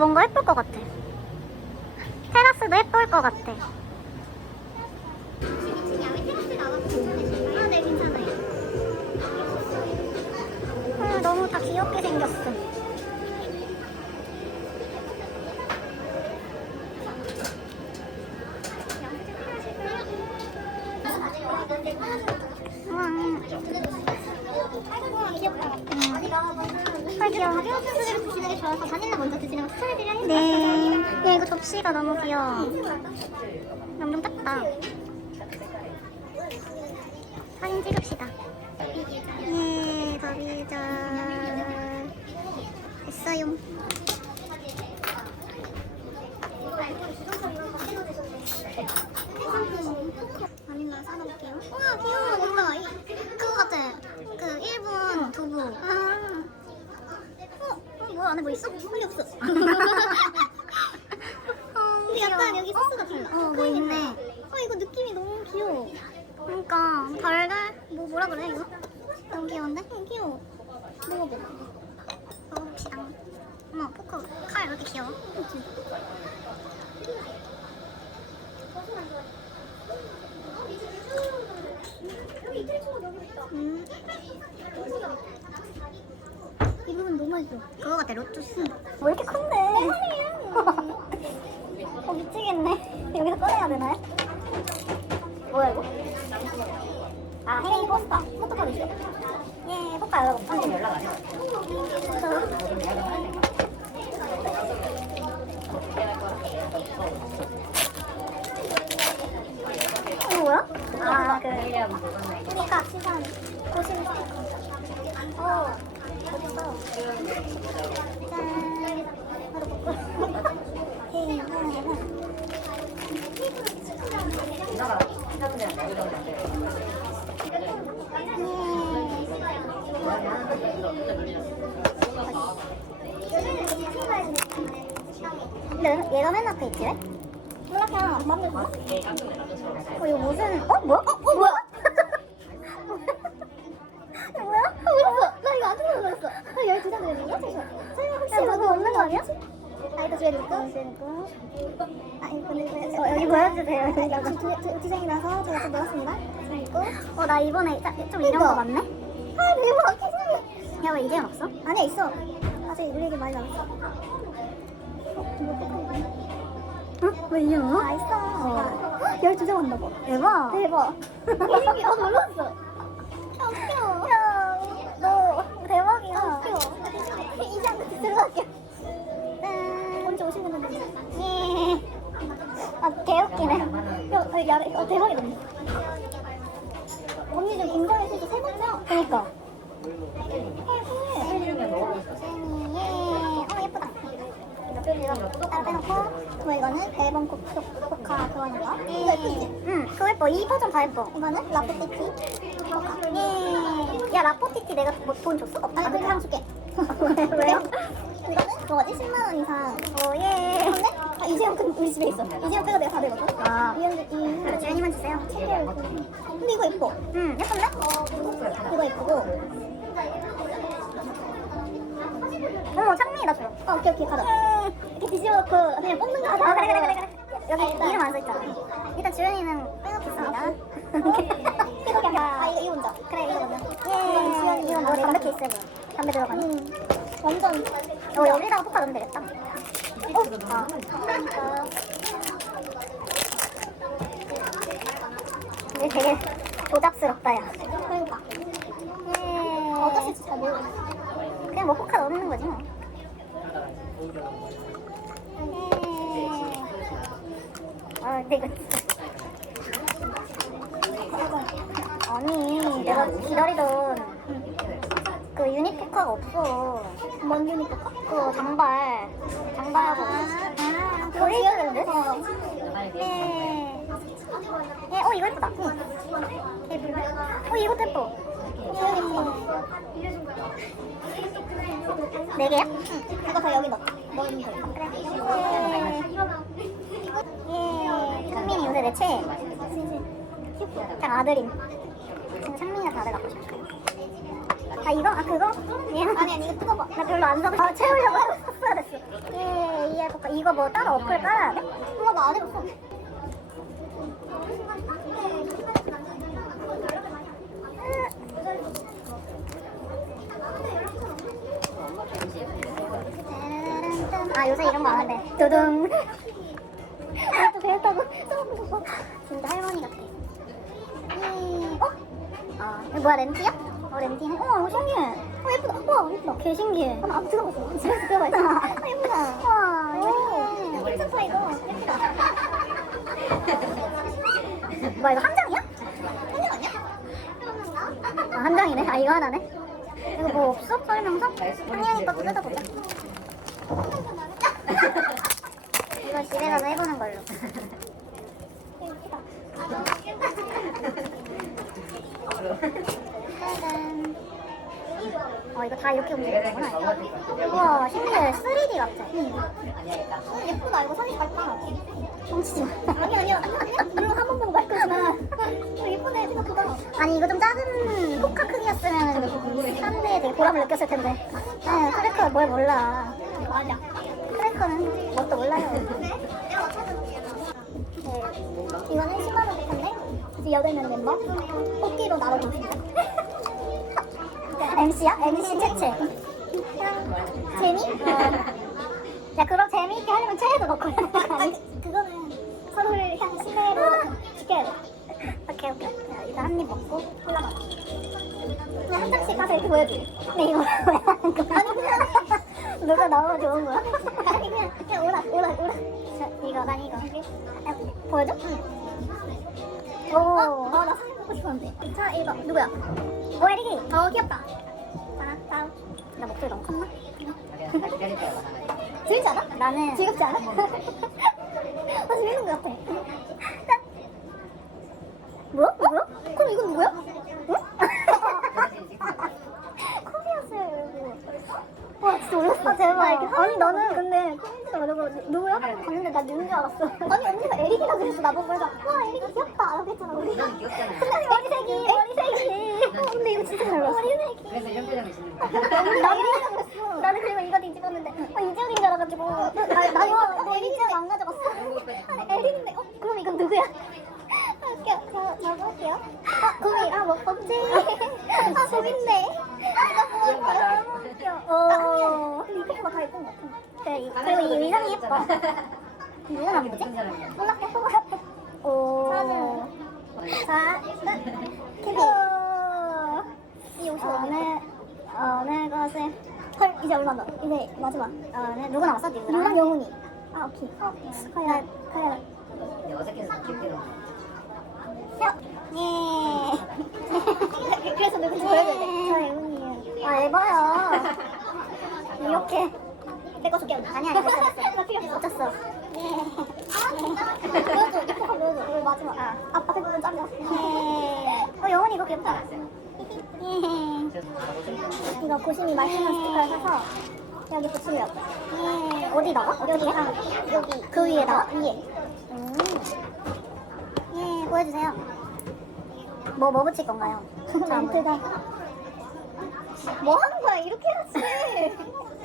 뭔가 예쁠 것 같아. 테라스도 예쁠 것 같아. 아, 귀여워. 소스를 드시는 게 좋아서 바닐라 먼저 드시는 거 추천해드려요. 네. 야 이거 접시가 너무 귀여워. 엄청 작다. 사진 찍읍시다. 예, 더비절 됐어요. 바닐라 사놓을게요. 우와 귀여워 뭔가 이- 그거 같아. 그 일본 두부. 아. 어? 어, 뭐 안에 뭐 있어? 빨리 없어. 어, 근데 약간 여기 소스가 달라. 어, 뭐 있네. 어, 이거 느낌이 너무 귀여워. 그러니까 달달 뭐 뭐라 그래 이거? 너무 귀여운데? 응, 귀여워. 먹어봐. 먹어봅시다. 어머, 포크 칼왜 이렇게 귀여워? 그치? 음. 이 부분 너무 맛있어. 그거 같아, 로투스. 왜 이렇게 큰데? 어, 미치겠네. 여기서 꺼내야 되나요? 뭐야, 이거? 아, 해리 포스터. 포토카드 있어. 예, 포카 열어볼까? 연락 안 해. 이거 뭐야? 아, 그, 포카 시간. 고심 스티커. 어, 어딨어? 짠. 바로 먹고. 헤이, 하나, 근데 얘가 맨 앞에 있지 왜? 몰라 그냥 맘대로 어 이거 무슨 어 뭐야? 어, 어 뭐야? 이거 뭐야? 어 뭐야? 나 이거 안 들어가 있어 아 12장 되는데? 잠시만 설마 혹시 그거 없는 거 아니야? 아 이거 주해줄까? 주해줄까? 아 이거 보내주세요 어, 여기 보여주세요 여기 두 장이라서 제가 좀 넣었습니다 있고 어나 이번에 짜- 좀 이런 거 맞네? 아 대박 야왜 이제는 없어? 아니야 있어. 아직 우리 얘기 많이 남았어. 어? 이거? 응? 왜 이게 없어? 아 있어. 어. 12장 왔나 봐 대박. 대박. 아 놀랐어. 아 웃겨 야너 대박이야. 아 웃겨 이제 안 들어갈게요. 짠. 언제 오시는 건데 예아 개웃기네. 야, 아, 야, 어, 대박이다. 언니 지금 공장에 있어서 세 번째야. 그니까 이거는 앨범 코- 코- 코카 그거인가? 이거 예쁘지? 응 그거 예뻐 이 버전 다 예뻐 이거는 라포티티 코카 예. 야 라포티티 내가 뭐, 돈 줬어? 없다 아니 그냥 줄게 왜요? 이거는 뭐가지? 10만 원 이상 오예 근데? 아 이재용 근 우리 집에 있어 이재용 빼고 내가 다 되거든? 아 이현주 이 그래 주연이만 주세요 근데 이거 예뻐 응 예쁜데? 이거 예쁘고 어머 창민이 나 줘. 어 오케이 오케이 가자. 이렇게 뒤집어 놓고 그냥 뽑는 거 하자. 아, 그래 그래 그래 그래. 여기 이름 안 써있잖아. 일단 주연이는 빼놓겠습니다. 이거 그냥 아 이거 이거 먼저. 그래 이거 먼저. 예. 주연 이건 뭐 담배 케이스 담배 들어가니? 음. 완전. 어 여기다가 포카 넣으면 되겠다. 어? 아. 이게 되게 조잡스럽다 야. 그러니까. 예. 어떠실지 잘 모르겠어. 그냥 뭐 포카 넣는 거지 뭐. 예. 아 진짜. 아니 내가 기다리던 그 유닛 포카가 없어. 뭔 유닛 포카? 그 장발. 장발하고. 아, 그거 있었는데? 예. 예, 어 이거 예쁘다. 응. 어 이것도 예뻐. 네 개야? 응. 그거 다 여기 넣어. 넣으면 돼. 그래. 예. 예. 상민이 요새 내 최애. 딱 아들임. 지금 상민이가 다들 갖고 싶어. 아 이거? 아 그거? 예. 아니 아니 이거 뜯어봐. 나 별로 안 사고 싶어. 채우려고 샀어야 됐어. 예, 이해해볼까? 이거 뭐 따로 어플 깔아야 돼? 몰라, 나안 해봤어. 아, 요새 이런 거 하는데. 두둥. 아, 또 배웠다고. 진짜 할머니 같아. 예. 어? 아, 이거 뭐야, 렌티야? 어, 렌티. 어, 신기해. 어, 예쁘다. 와, 예쁘다. 개 신기해. 아, 나 앞에 들어봤어. 집에서 들어봤어. 아, 예쁘다. 와, 이거 괜찮다, 이거. 예쁘다. 뭐야, 이거 한 장이야? 한 장 아니야? 아, 한 장이네. 아, 이거 하나네. 이거 뭐 없어? 설명서? 한양이 것도 뜯어보자. 여덟 명 멤버 뽑기로 나눠줍니다. MC야? MC 채채. 재미? 야 그럼 재미있게 하려면 최애도 넣고 아니 그거는 서로를 향 신뢰로 지켜야 돼. 오케이 오케이. 자, 이거 한 입 먹고. 그냥 한 장씩 가서 이렇게 보여줘. 근데 이거 왜 하는 거야? 아니 그냥 누가 너무 좋은 거야? 아니 그냥 오라 오라. 자, 이거 난 이거. 야, 보여줘? 응. 오, 어, 나 사진 먹고 싶었는데. 자, 이거 누구야? 오, 에릭이. 어, 귀엽다. 자, 다음. 나 목소리 너무 컸나? 재밌지 않아? 나는 즐겁지 않아? 나 재밌는 것 같아. 자. 뭐야? 뭐야? 그럼 이건 누구야? 응? 코비였어요, 여러분. 와, 진짜 놀랐어. 아, 대박. 아니, 나는 근데 코비인지도 모르고 누구야? 봤는데 나 누군 줄 알았어. 아니, 언니가 에릭이라 그랬어. 나보고 그래서 와, 에릭이 귀엽다. 라고 했잖아, 우리. 근데 머리색이, 머리색이. 어, 근데 이거 진짜 잘 봤어. 머리색이. 그래서 이런 표정이 있는 거야. 나는 그랬어. 나는 그리고 이거 뒤집었는데 아, 이지훈인 줄 알아가지고 나, 나 이거 내 이지훈 안 가져갔어. 에릭인데 어? 그럼 이건 누구야? 아, 웃겨. 저, 저도 할게요. 아, 고미. 아, 못 봤지? 아, 고민데. 이거 뭐야? 너무 웃겨. 어. 근데 이 피부가 다 예쁜 것 같아. 그래, 이- 그리고 이 의상이 예뻐. 거지? 무슨 사람이야? 몰라, 예쁜 것 같아. 오. 자, 끝. 캐비. 이 옷이 어느, 어느 것을. 헐, 이제 얼마 더. 이제 마지막. 어느, 누구 남았어? 누구랑? 누구랑 영훈이. 아, 오케이. 어, 과연, 과연. 근데 어색해서 깊게로. 야! 예. 그래서 누군지 보여줘야 돼. 저 영훈이에요. 아, 에바야. 이렇게. 내거 줄게. 아니야, 아니야. 됐어, 됐어. 어쩌어 예. 보여줘, 이거 보여줘. 이거 마지막. 아, 아빠 그 부분 잘라. 예. 어, 영훈이 이거 귀엽다. 예. 이거 고심이 말씀한 스티커를 사서 여기 붙이려고. 예. 어디다가? 어디에? 아, 여기 그 위에다가? 위에. 음. 예, 보여주세요. 뭐, 뭐 붙일 건가요? 멘트다. 뭐 하는 거야? 이렇게 해야지.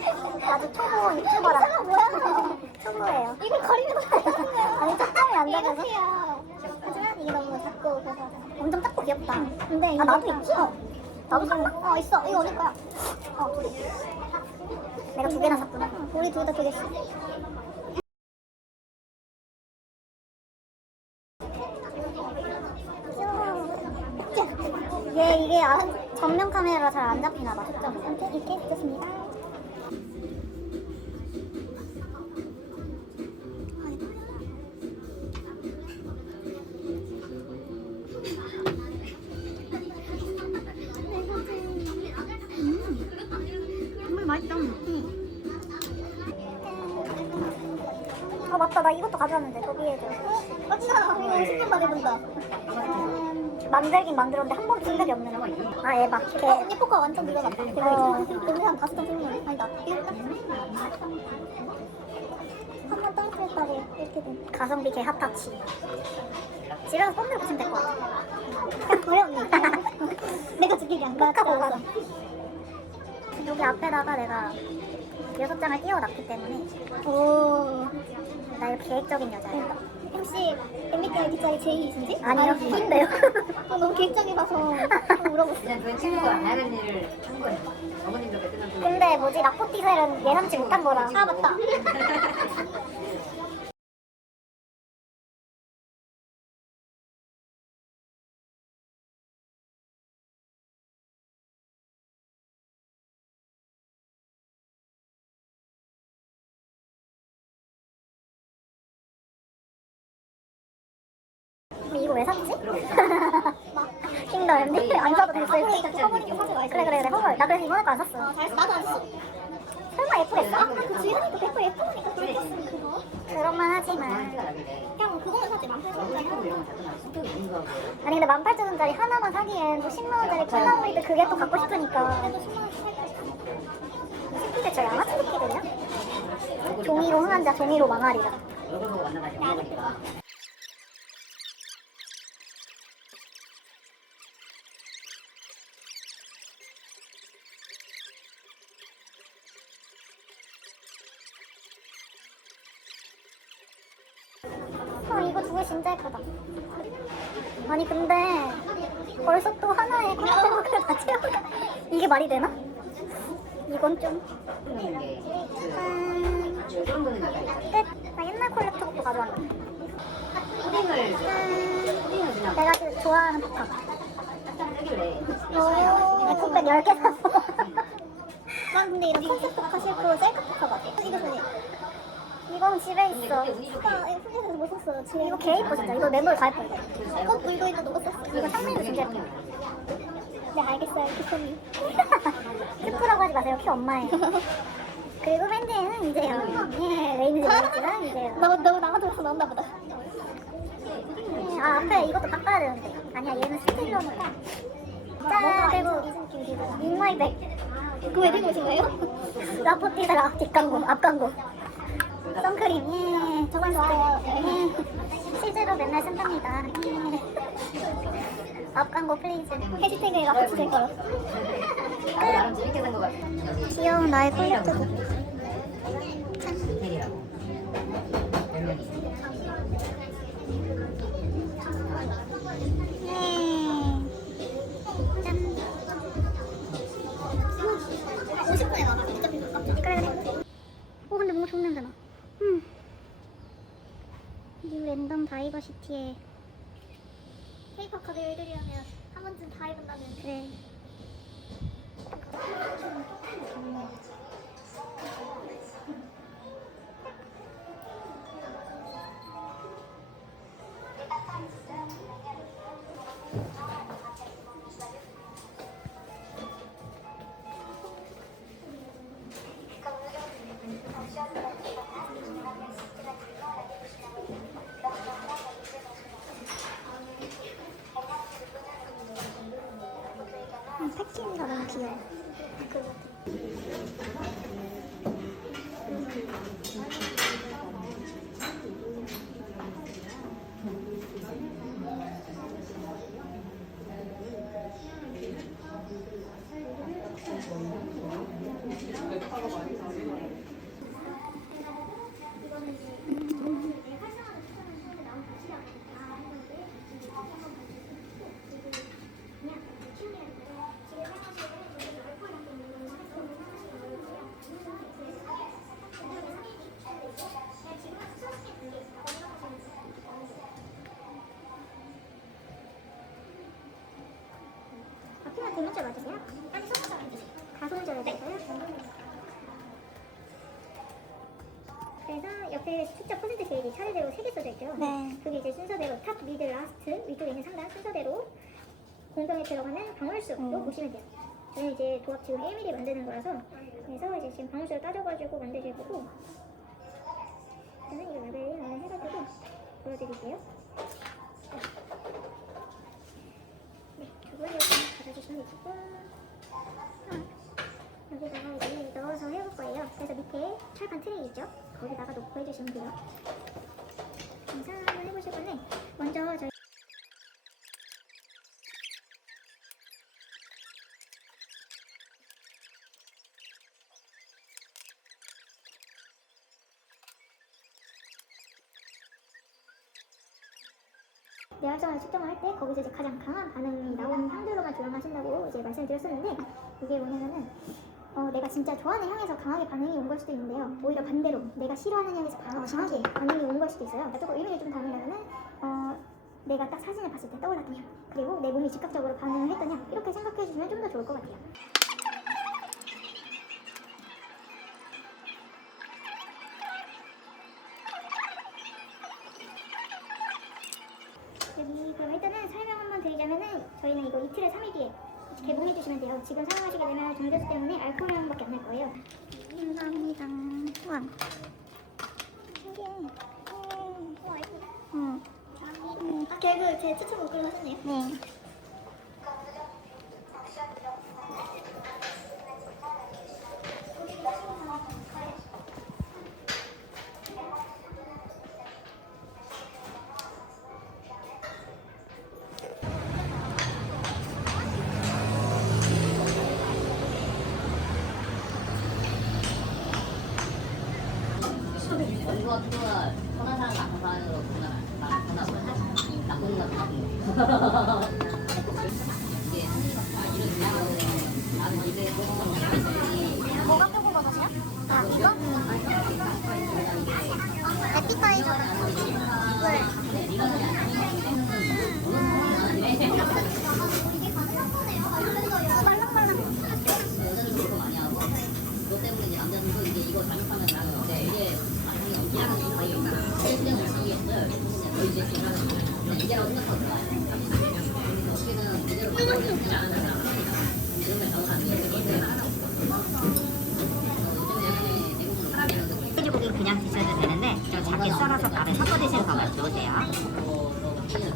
아주 초보 유튜버라. 뭐야? 초보예요. 이걸 거리면 아니, 짝짝이 안 잡아서. 하지만 이게 너무 작고 그래서 엄청 작고 귀엽다. 근데 이거 아, 나도 있지? 어. 나도 산 거? 어, 있어. 이거 어디 거야? 어. 내가 두 개나 샀구나. 우리 둘 다 두 개씩. 아 맞다. 나 이것도 가져왔는데 저 맞다. 이거 50년 만에 본다. 만들긴 만들었는데 한 번도 쓴 적이 없는 거. 아 에바. 걔 어, 언니 포카 완전 늘어났다. 어. 우리 한 다섯 장 생긴 거 아니다. 한번 떨어뜨렸다고 이렇게 된 가성비 개 핫타치. 집에서 썸네일 붙이면 될 것 같아. 그래 언니? 내가 죽이게 안 가. 여기 앞에다가 내가 여섯 장을 띄워놨기 때문에. 오. 나 이렇게 계획적인 여자예요. 혹시 MBTI 뒷자리 J이신지? 아니요, B인데요. 아, 너무 계획적이라서 한번 물어봤어요. 그냥 저희 친구가 다양한 일을 한 거예요. 어머님도 그때는 좀 근데 뭐지 라포티셀은 예상치 못한 거라. 아, 맞다. 왜 샀지? 킹더 MD 안 사도 허벌이. 허벌이니까 사지 말자. 그래 그래 그래 허벌. 나 그래서 이번에 거안 샀어. 어, 잘했어. 나도 안 했어. 설마 예쁘겠어? 아, 그 주인이니까 백퍼 예쁘니까 했으면 그거. 그런만 하지만. 그냥 사지, 자꾸 성격이 있는 거고 아니 근데 18,000원짜리 하나만 사기엔 또 10만원짜리 폴라로이드 그게 또 갖고 싶으니까 그래도 10만원 살까 스피드 저 양아치? 얼굴이 종이로 흥한 자 종이로 만나가지고 이게 말이 되나? 이건 좀 음... 끝! 나 옛날 푸딩을 짠 푸딩을 그냥 내가 그 좋아하는 포카 에코백 10개 샀어 난 근데 이런 컨셉 포카 싫고 셀카 포카 같아. 이거 보니. 이건 집에 있어 아, 이거 못 샀어요. 집에 이거 개 이뻐 진짜 이거 멤버를 다 예뻐 이거 어, 이거 이거 너가 썼어. 이거 상면도 진짜 예뻐 네, 알겠어요. 키토미. 큐프라고 하지 마세요 큐 엄마예요 그리고 밴드에는 이제요 예, 왜 있는지 모르겠지만 이제요 너, 너 나가서 나온다 보다. 아 앞에 이것도 바꿔야 되는데 아니야 얘는 스틸러니까 짠 그리고 인마이백 그거 왜 들고 오신 거예요? 라포티드라 뒷광고 앞광고 선크림 예 저건 좋아요. 예. 실제로 맨날 쓴답니다 예. 앞광고 플리즈 해시태그에 거로. 아, 나름 재밌게 산거 같아. 귀여운 나의 콜렉트 문제 맞으세요? 아니 소문자 맞으세요. 다섯 문제 맞으세요? 그래서 옆에 숫자 퍼센트 계획이 차례대로 세 개 써져 있죠. 네. 그게 이제 순서대로 탑, 미드, 라스트 위쪽에 있는 상단 순서대로 공정에 들어가는 방울수로 음. 보시면 돼요. 저는 이제 도합 지금 1mm 만드는 거라서 그래서 이제 지금 방울수를 따져가지고 만드실 거고 저는 이거 레벨 1 해가지고 보여드릴게요. 네, 저걸 이렇게 아, 여기다가 이제 넣어서 해볼 거예요. 그래서 밑에 철판 트레이 있죠? 거기다가 놓고 해주시면 돼요. 감상을 해보실 건데 먼저 저희 내 활성을 측정을 할 때 거기서 이제 가장 강한 반응이 나오는 향들로만 조절하신다고 이제 말씀을 드렸었는데 이게 뭐냐면은 어, 내가 진짜 좋아하는 향에서 강하게 반응이 온 걸 수도 있는데요. 오히려 반대로 내가 싫어하는 향에서 강- 강하게 반응이 온 걸 수도 있어요. 그러니까 조금 의미를 좀 담으려면은 어, 내가 딱 사진을 봤을 때 떠올랐던 향 그리고 내 몸이 즉각적으로 반응을 했던 향 이렇게 생각해 주시면 좀 더 좋을 것 같아요. 여기 그럼 일단은 설명 한번 드리자면은 저희는 이거 이틀에 3일 뒤에 개봉해 주시면 돼요. 지금 사용하시게 되면 정제수 때문에 알코올 향밖에 안 날 거예요. 감사합니다. 와. 신기해. 음, 와, 예쁘다. 응. 음, 아, 결국 제 추천 목걸이 하셨네요. 네. 원고와 투고가 선한 사람 나쁜 사람으로 보면 나쁜 나쁜 거 나쁜 거 이게 아 이런 버섯이야? 아, 이거? 에피타이저. 왜? 드시는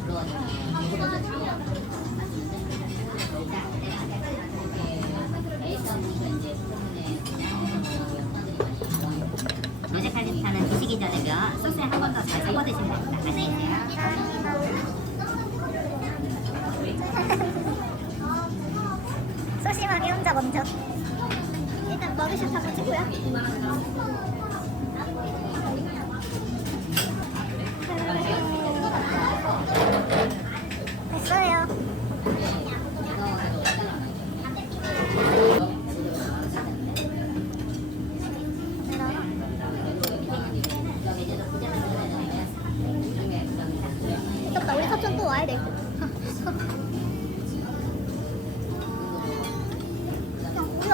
사촌 또 와야 돼.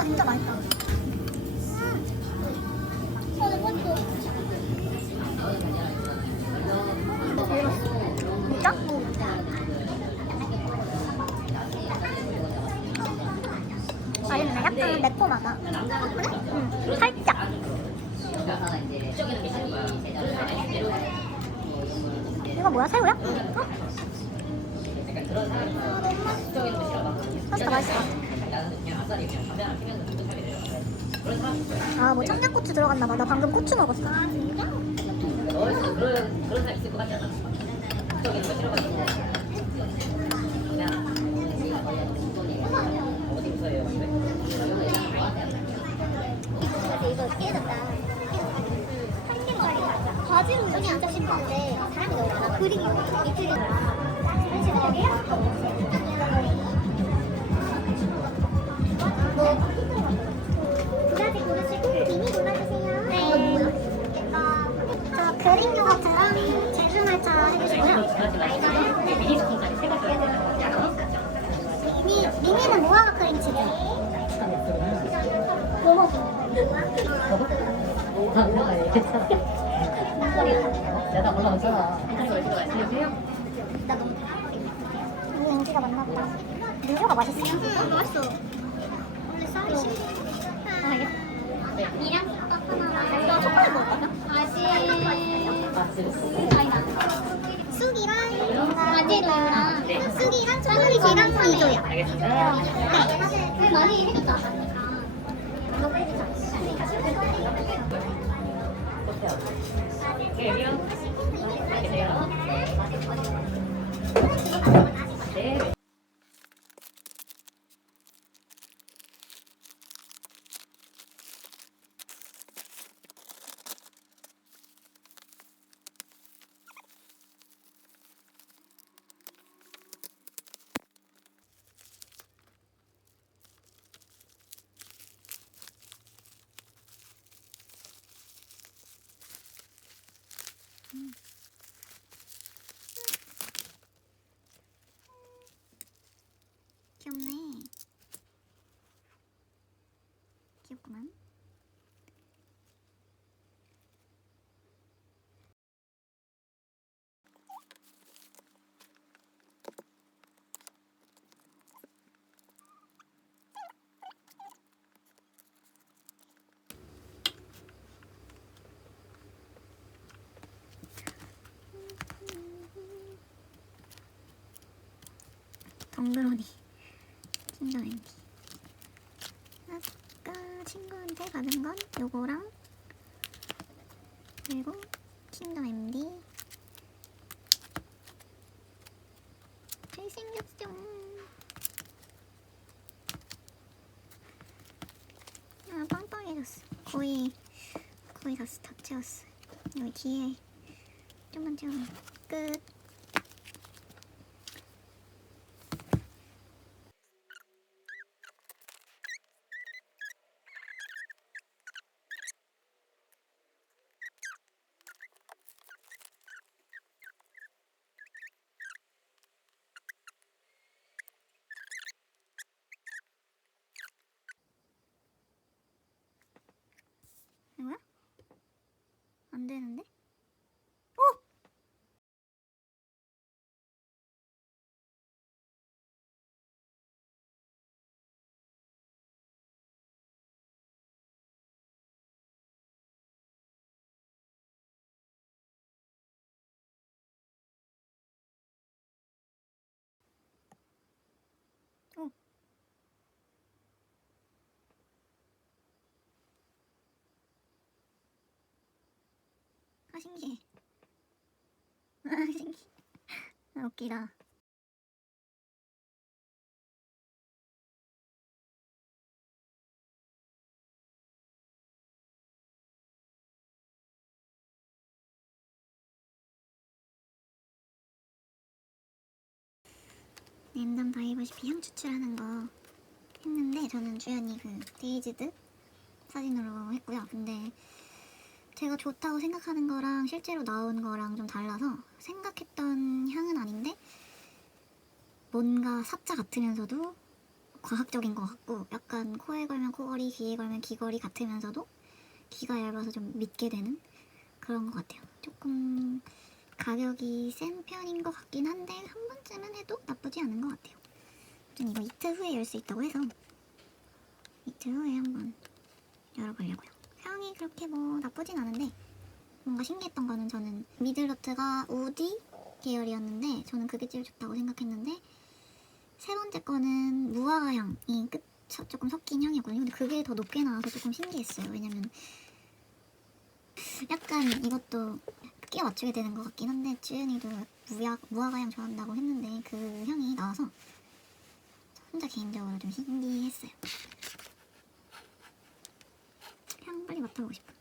진짜 맛있다. 어, 그런 사람 있을 것 같지 않아? 저기 뭐 싫어가지고 이거. 한개짜리 바지로 진짜 싶은데 사람이 너무. 그리고 이틀이 두 내가 올라왔잖아. 이 인기가 많나 보다. 미조가 맛있어. 응, 맛있어. 원래 쌀이 시 아, 나 초콜릿 먹었거든? 아직 쑥이랑 바질이랑 쑥이랑 초콜릿이랑 미조야. 네. 많이 해줬다. Daniel. 덩그러니. 킹덤 MD 아까 친구한테 받은 건 요거랑 그리고 킹덤 MD 잘생겼죠 아 빵빵해졌어. 거의 거의 다, 다 채웠어. 여기 뒤에. 좀만 채우면 끝 뭐야? 안 되는데? 어! 어. 아 신기해. 아 신기. 아 웃기다. 랜덤 바이버시피 향 추출하는 거 했는데 저는 주연이 그 데이지드 사진으로 했고요. 근데 제가 좋다고 생각하는 거랑 실제로 나온 거랑 좀 달라서 생각했던 향은 아닌데 뭔가 사자 같으면서도 과학적인 것 같고 약간 코에 걸면 코걸이, 귀에 걸면 귀걸이 같으면서도 귀가 얇아서 좀 믿게 되는 그런 것 같아요. 조금 가격이 센 편인 것 같긴 한데 한 번쯤은 해도 나쁘지 않은 것 같아요. 전 이거 이틀 후에 열 수 있다고 해서 이틀 후에 한번 열어보려고요. 향이 그렇게 뭐 나쁘진 않은데 뭔가 신기했던 거는 저는 미들로트가 우디 계열이었는데 저는 그게 제일 좋다고 생각했는데 세 번째 거는 무화과 향이 끝 조금 섞인 향이었거든요. 근데 그게 더 높게 나와서 조금 신기했어요. 왜냐면 약간 이것도 끼워 맞추게 되는 것 같긴 한데 쭈연이도 무화, 무화과 향 좋아한다고 했는데 그 향이 나와서 혼자 개인적으로 좀 신기했어요. 향 빨리 맡아보고 싶어.